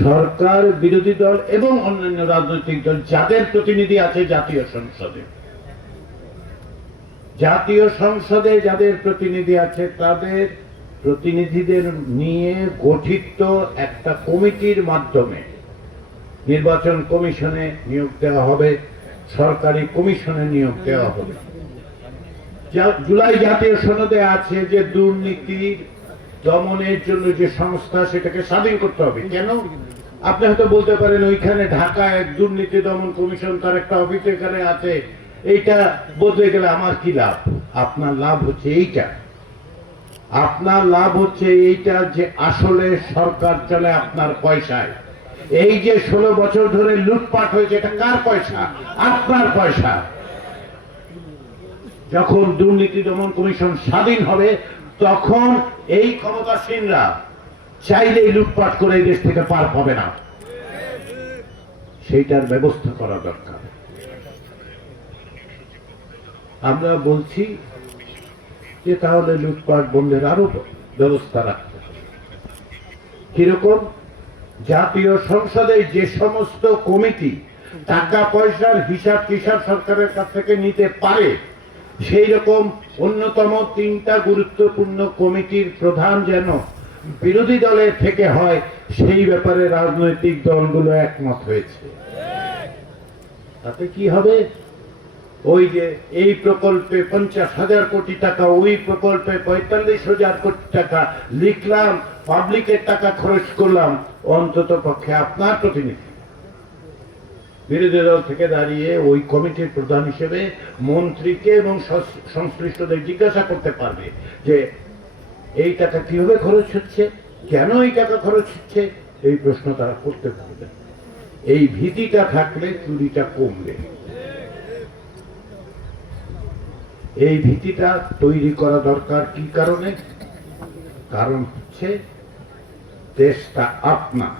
সরকার, বিরোধী দল এবং অন্যান্য রাজনৈতিক দল যাদের প্রতিনিধি আছে জাতীয় সংসদে যাদের প্রতিনিধি আছে তাদের প্রতিনিধিদের নিয়ে গঠিত একটা কমিটির মাধ্যমে নির্বাচন কমিশনে নিয়োগ দেওয়া হবে, সরকারি কমিশনে নিয়োগ দেওয়া হবে। জুলাই জাতীয় সনদে আছে যে দুর্নীতির দমনের জন্য যে সংস্থা, সেটাকে স্বাধীন করতে হবে। কেন? আপনি হয়তো বলতে পারেন ওইখানে ঢাকায় এক দুর্নীতি দমন কমিশন, তার একটা অফিস এখানে আছে, এইটা বদলে গেলে আমার কি লাভ? আপনার লাভ হচ্ছে এইটা, আপনার লাভ হচ্ছে এইটা যে আসলে সরকার চলে আপনার পয়সায়। এই যে 16 বছর ধরে লুটপাট হয়েছে, এটা কার পয়সা? আপনার পয়সা। যখন দুর্নীতি দমন কমিশন স্বাধীন হবে তখন এই ক্ষমতাসীনরা চাইলেই লুটপাট করে এই দেশ থেকে পার পাবে না। সেইটার ব্যবস্থা করা দরকার। আমরা বলছি যে তাহলে লুটপাট বন্ধের আরো ব্যবস্থা রাখতে হবে। কিরকম? জাতীয় সংসদে যে সমস্ত কমিটি টাকা পয়সার হিসাব টিসাব সরকারের কাছ থেকে নিতে পারে, সেই রকম অন্যতম 3টা গুরুত্বপূর্ণ কমিটির প্রধান যেন বিরোধী দলের থেকে হয়, সেই ব্যাপারে রাজনৈতিক দলগুলো একমত হয়েছে। তাতে কি হবে? ওই যে এই প্রকল্পে 50,000 কোটি টাকা, ওই প্রকল্পে 45,000 কোটি টাকা লিখলাম, পাবলিকের টাকা খরচ করলাম, অন্তত পক্ষে আপনার প্রতিনিধি বিরোধী দল থেকে দাঁড়িয়ে ওই কমিটির প্রধান হিসেবে মন্ত্রীকে এবং সংশ্লিষ্টদের জিজ্ঞাসা করতে পারবে যে এই টাকা কিভাবে খরচ হচ্ছে, কেন এই টাকা খরচ হচ্ছে, এই প্রশ্ন তারা করতে পারবে। এই ভীতিটা থাকলে চুরিটা কমবে। এই ভীতিটা তৈরি করা দরকার। কি কারণে? কারণ হচ্ছে দেশটা আপনার।